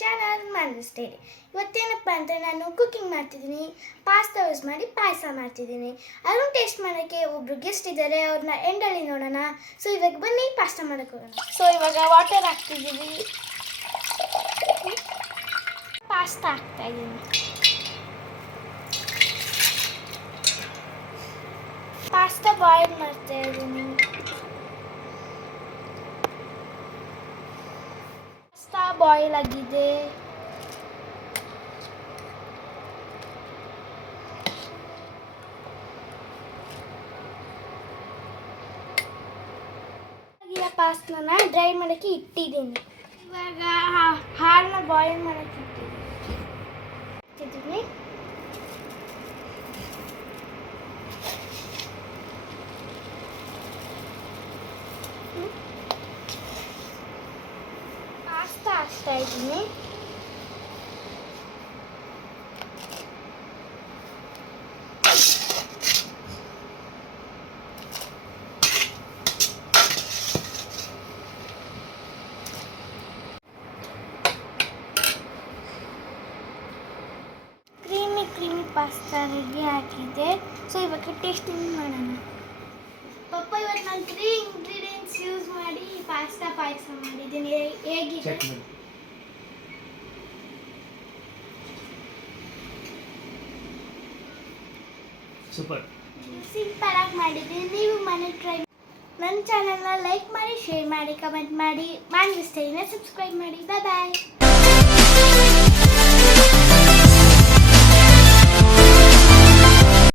Channel ಮನಸ್ಟೇರಿ. ಇವತ್ತೇನಪ್ಪ ಅಂದರೆ ನಾನು cooking ಮಾಡ್ತಿದ್ದೀನಿ. ಪಾಸ್ತಾ ಯೂಸ್ ಮಾಡಿ ಪಾಯಸ ಮಾಡ್ತಿದ್ದೀನಿ. ಅದನ್ನು ಟೇಸ್ಟ್ ಮಾಡೋಕ್ಕೆ ಒಬ್ಬರು ಗೆಸ್ಟ್ ಇದ್ದಾರೆ, ಅವ್ರನ್ನ ಎಂಡಲ್ಲಿ ನೋಡೋಣ. ಸೊ ಇವಾಗ ಬನ್ನಿ ಪಾಸ್ತಾ ಮಾಡೋಕ್ಕೆ ಹೋಗೋಣ. ಸೊ ಇವಾಗ ವಾಟರ್ ಹಾಕ್ತಿದ್ದೀವಿ, ಪಾಸ್ತಾ ಹಾಕ್ತಾಯಿದ್ದೀನಿ. ಪಾಸ್ತಾ ಬಾಯ್ಲ್ ಮಾಡ್ತಾ ಇದ್ದೀನಿ. ಪಾಸ್ತಾ ಬಾಯ್ಲ್ ಆಗಿದೆ. ಪಾಸ್ತಾನ ಡ್ರೈ ಮಾಡೋಕ್ಕೆ ಇಟ್ಟಿದ್ದೀನಿ. ಇವಾಗ ಹಾಲನ್ನ ಬಾಯ್ಲ್ ಮಾಡೋಕ್ಕೆ ಇಟ್ಟಿದ್ದೀನಿ. ಪಾಸ್ತಾ ಹಾಕ್ತಾ ಇದ್ದೀನಿ. ಕ್ರೀಮಿ ಪಾಸ್ತಾ ರೆಡಿ ಆಗಿದೆ. ಸೊ ಇವಾಗ ಟೇಸ್ಟಿಂಗ್ ಮಾಡೋಣ. ಪಪ್ಪ ಇವತ್ತು ನಾನು 3 ಇಂಗ್ರೀಡಿಯೆಂಟ್ಸ್ ಯೂಸ್ ಮಾಡಿ ಪಾಸ್ತಾ ಪಾಯಸ ಮಾಡಿದ್ದೀನಿ. ಹೇಗಿದೆ? ಸೂಪರ್. ಸಿಂಪಲ್ ಆಗಿ ಮಾಡಿದ್ದೀನಿ. ನೀವು ಮನೆ ಟ್ರೈ. ನನ್ನ ಚಾನಲ್ನ ಲೈಕ್ ಮಾಡಿ, ಶೇರ್ ಮಾಡಿ, ಕಮೆಂಟ್ ಮಾಡಿ, ಸಬ್ಸ್ಕ್ರೈಬ್ ಮಾಡಿ. ಬಾಯ್ ಬಾಯ್.